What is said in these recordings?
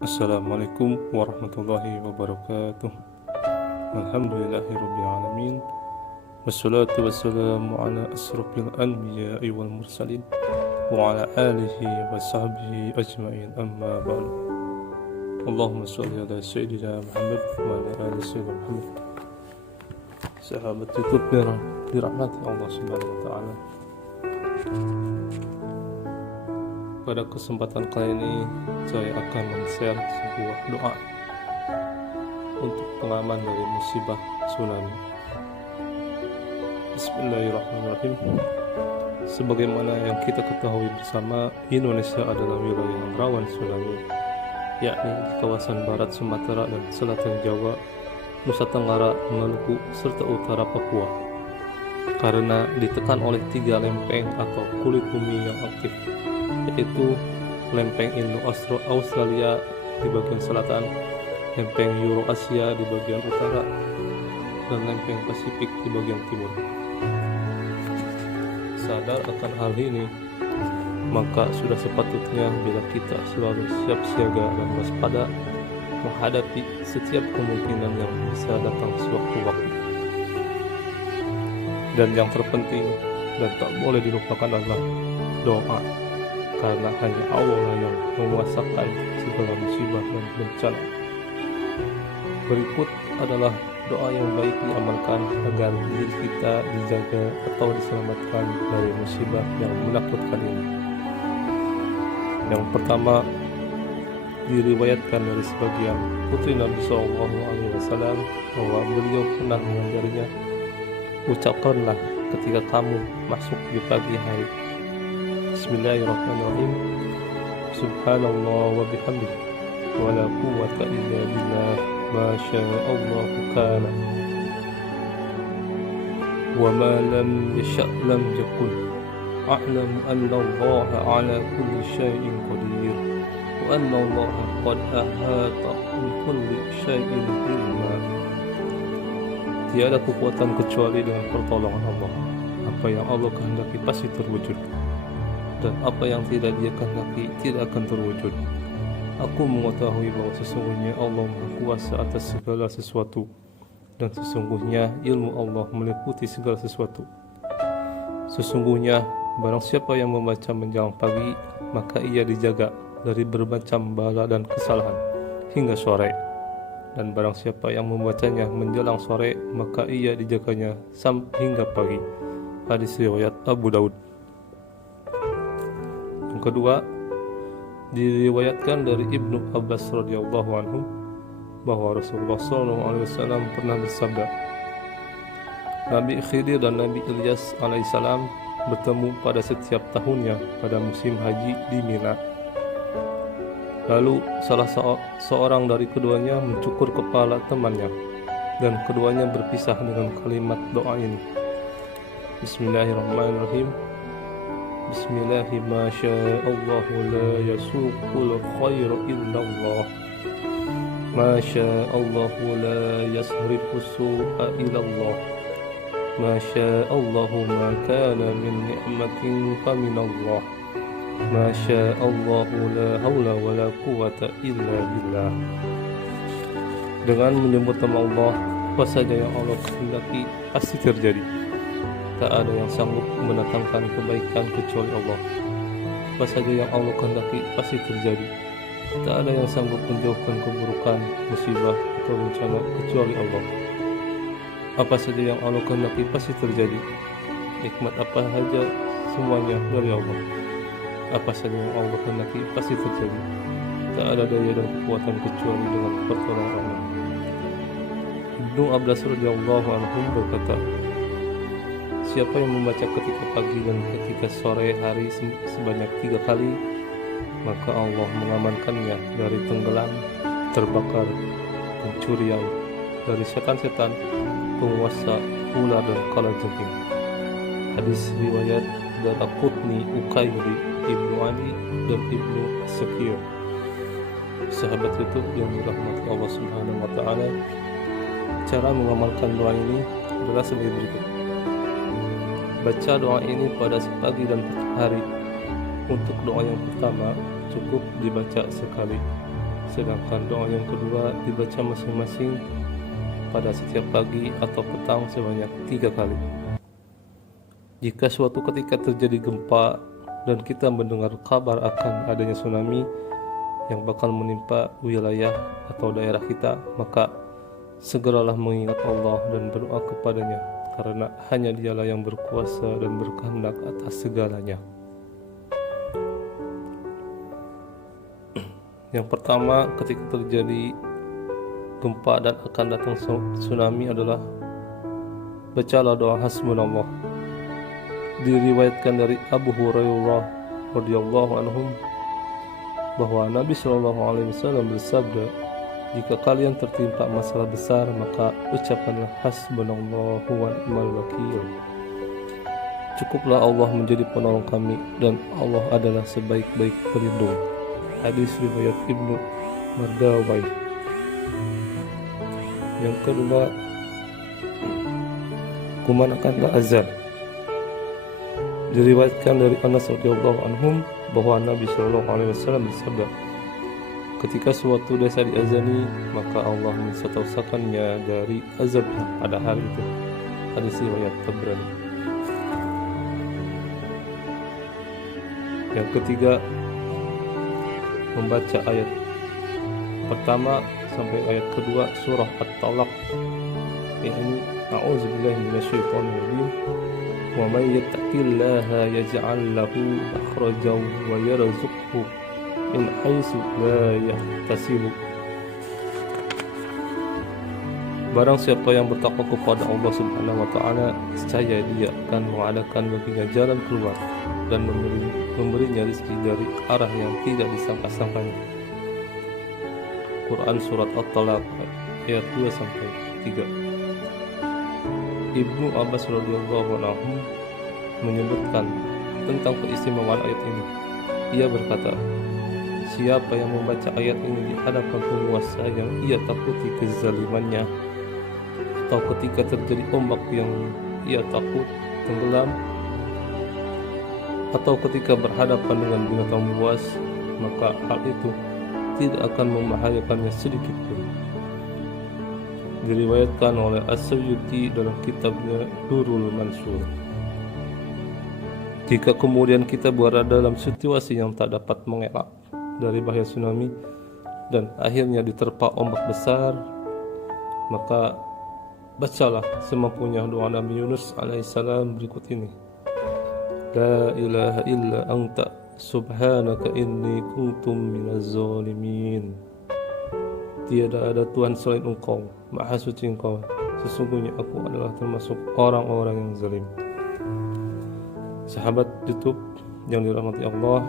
Assalamualaikum warahmatullahi wabarakatuh. Alhamdulillahirrabbilalamin. Wassalatu wassalamu ala asrafil anbiya'i wal mursalin wa ala alihi wa sahbihi ajma'in, amma ba'du. Allahumma sholli ala sayyidina Muhammad wa ala ali sayyidina Muhammad. Sahabat YouTube dirahmati Allah Subhanahu wa taala. Pada kesempatan kali ini saya akan men-share sebuah doa untuk pengaman dari musibah tsunami. Bismillahirrahmanirrahim. Sebagaimana yang kita ketahui bersama, Indonesia adalah wilayah yang rawan tsunami, yakni di kawasan barat Sumatera dan selatan Jawa, Nusa Tenggara, Maluku, serta utara Papua, karena ditekan oleh 3 lempeng atau kulit bumi yang aktif, yaitu lempeng Indo-Australia di bagian selatan, lempeng Eurasia di bagian utara, dan lempeng Pasifik di bagian timur. Sadar akan hal ini, maka sudah sepatutnya bila kita selalu siap siaga dan waspada menghadapi setiap kemungkinan yang bisa datang sewaktu-waktu. Dan yang terpenting dan tak boleh dilupakan adalah doa, karena hanya Allah yang menguasakan segala musibah dan bencana. Berikut adalah doa yang baik diamalkan agar diri kita dijaga atau diselamatkan dari musibah yang menakutkan ini. Yang pertama, diriwayatkan dari sebagian putri Nabi SAW bahwa beliau pernah mengajarinya, ucapkanlah ketika kamu masuk di pagi hari, Bismillahirrahmanirrahim, Subhanallah wa bihamdih, wa la quwwata illa billah, ma sya'allahu kana, wa ma lam yasha' lam yakun, a'lamu anna Allaha ala kulli syai'in qadir, wa anna Allaha qad ahata bi kulli syai'in ilma. Tiada kekuatan kecuali dengan pertolongan Allah. Apa yang Allah kehendaki pasti terwujud, dan apa yang tidak Dia kehendaki tidak akan terwujud. Aku mengetahui bahwa sesungguhnya Allah Maha Kuasa atas segala sesuatu, dan sesungguhnya ilmu Allah meliputi segala sesuatu. Sesungguhnya barang siapa yang membaca menjelang pagi, maka ia dijaga dari bermacam bala dan kesalahan hingga sore. Dan barang siapa yang membacanya menjelang sore, maka ia dijaganya hingga pagi. Hadis riwayat Abu Daud. Yang kedua, diriwayatkan dari Ibnu Abbas radhiyallahu anhu bahwa Rasulullah SAW pernah bersabda, Nabi Khidir dan Nabi Ilyas alaihissalam bertemu pada setiap tahunnya pada musim haji di Mina. Lalu salah seorang dari keduanya mencukur kepala temannya, dan keduanya berpisah dengan kalimat doa ini, Bismillahirrahmanirrahim, Bismillahi ma sya'allahu la yasuqul khairu illallah, ma sya'allahu la yasrifu su'a ilallah, ma sya'allahu ma kana min ni'matin faminallah, ma sya'allahu la hawla wa la quwata illa billah. Dengan menyebut nama Allah, apa saja yang Allah kehendaki pasti terjadi. Tak ada yang sanggup mendatangkan kebaikan kecuali Allah. Apa saja yang Allah kehendaki pasti terjadi. Tak ada yang sanggup menjauhkan keburukan, musibah atau bencana kecuali Allah. Apa saja yang Allah kehendaki pasti terjadi. Nikmat apa saja semuanya dari Allah. Apa saja yang Allah kehendaki pasti terjadi. Tak ada daya dan kekuatan kecuali dengan pertolongan Allah. Ibnu Abbas radhiyallahu anhu berkata, siapa yang membaca ketika pagi dan ketika sore hari sebanyak 3 kali, maka Allah mengamankannya dari tenggelam, terbakar, pencurian, dari setan-setan, penguasa, ular dan kalajengking. Hadis riwayat Daraqutni, Ukaili, Ibnu Ali, dan Ibnu Sakir. Sahabat YouTube yang dirahmati Allah Subhanahu wa taala, cara mengamalkan doa ini adalah sebagai berikut. Baca doa ini pada pagi dan petang hari. Untuk doa yang pertama cukup dibaca sekali. sedangkan doa yang kedua dibaca masing-masing pada setiap pagi atau petang sebanyak 3 kali. Jika suatu ketika terjadi gempa dan kita mendengar kabar akan adanya tsunami yang bakal menimpa wilayah atau daerah kita, maka segeralah mengingat Allah dan berdoa kepadanya, karena hanya Dialah yang berkuasa dan berkehendak atas segalanya. Yang pertama, ketika terjadi gempa dan akan datang tsunami adalah bacalah doa hasbunallah. Diriwayatkan dari Abu Hurairah radhiyallahu anhu bahwa Nabi SAW bersabda, jika kalian tertimpa masalah besar, maka ucapkanlah hasbunallahu wa ni'mal wakil. Cukuplah Allah menjadi penolong kami dan Allah adalah sebaik-baik pelindung. Hadis riwayat Ibnu Mardawai. Yang kedua, kumanakanlah azan. Diriwayatkan dari Anas radhiyallahu anhu bahwa Nabi SAW bersabda, ketika suatu desa diazani, maka Allah menstatuskannya dari azabnya pada hari itu. Hadis riwayat Tabrani. Yang ketiga, membaca ayat pertama sampai ayat kedua surah At-Talaq, yakni a'udzubillahi minasyaitonir rajim, wa may yattaqillaha yaj'al lahu makhrajan wa yarzuqhu min haitsu la yahtasib. Barang siapa yang bertakwa kepada Allah Subhanahu wa taala, niscaya Dia akan mengadakan baginya jalan keluar dan memberinya rezeki dari arah yang tidak disangka-sangkanya. Quran surat At-Talaq ayat 2 sampai 3. Ibnu Abbas radhiyallahu anhu menyebutkan tentang keistimewaan ayat ini. Ia berkata, siapa yang membaca ayat ini di hadapan penguasa yang ia takuti kezalimannya, atau ketika terjadi ombak yang ia takut tenggelam, atau ketika berhadapan dengan binatang buas, maka hal itu tidak akan membahayakannya sedikit pun. Diriwayatkan oleh As-Suyuti dalam kitabnya Durrul Mansur. Jika kemudian kita berada dalam situasi yang tak dapat mengelak dari bahaya tsunami dan akhirnya diterpa ombak besar, maka bacalah semampunya doa Nabi Yunus alaihissalam berikut ini. La ilaha illa anta subhanaka inni kuntum minaz zalimin. Tiada ada Tuhan selain Engkau, Maha Suci Engkau, sesungguhnya aku adalah termasuk orang-orang yang zalim. Sahabat YouTube yang dirahmati Allah,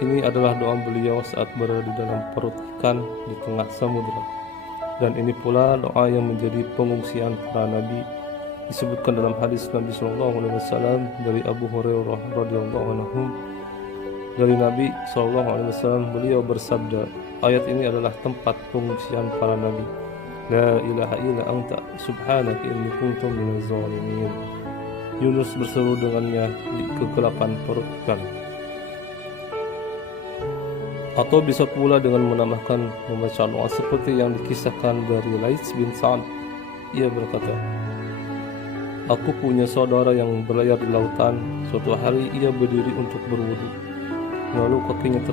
ini adalah doa beliau saat berada di dalam perut ikan di tengah samudera. Dan ini pula doa yang menjadi pengungsian para nabi. Disebutkan dalam hadis Nabi SAW dari Abu Hurairah radhiyallahu anhu, dari Nabi SAW beliau bersabda, ayat ini adalah tempat pengungsian para nabi. La ilaha illa anta subhanaka inni kuntu minaz zalimin. Yunus berseru dengannya di kegelapan perut ikan. Atau bisa pula dengan menambahkan membaca doa seperti yang dikisahkan dari Laits bin Sa'ad. Ia berkata, aku punya saudara yang berlayar di lautan. Suatu hari ia berdiri untuk berwudu, lalu kakinya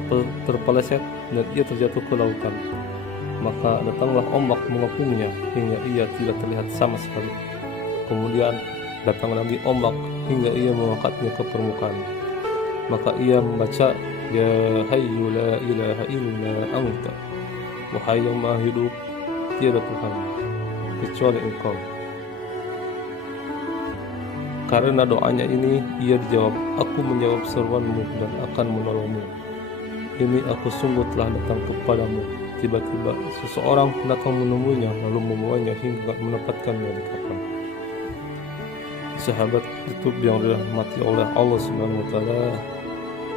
terpeleset dan ia terjatuh ke lautan. Maka datanglah ombak mengepungnya hingga ia tidak terlihat sama sekali. Kemudian datang lagi ombak hingga ia mengangkatnya ke permukaan. Maka ia membaca, Ya hayyu la ilaha illa anta, wahai yang maha hidup, tiada Tuhan kecuali Engkau. Karena doanya ini ia dijawab, aku menjawab seruanmu dan akan menolongmu. Ini aku sungguh telah datang kepadamu. Tiba-tiba seseorang datang menemuinya lalu membawanya hingga menempatkannya di kapal. Sahabat YouTube yang dirahmati oleh Allah Subhanahu wa taala,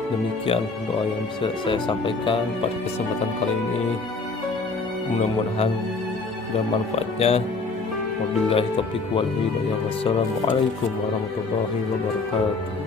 demikian doa yang bisa saya sampaikan pada kesempatan kali ini. Mudah-mudahan ada manfaatnya. Wabillahi taufiq wal hidayah. Wassalamualaikum warahmatullahi wabarakatuh.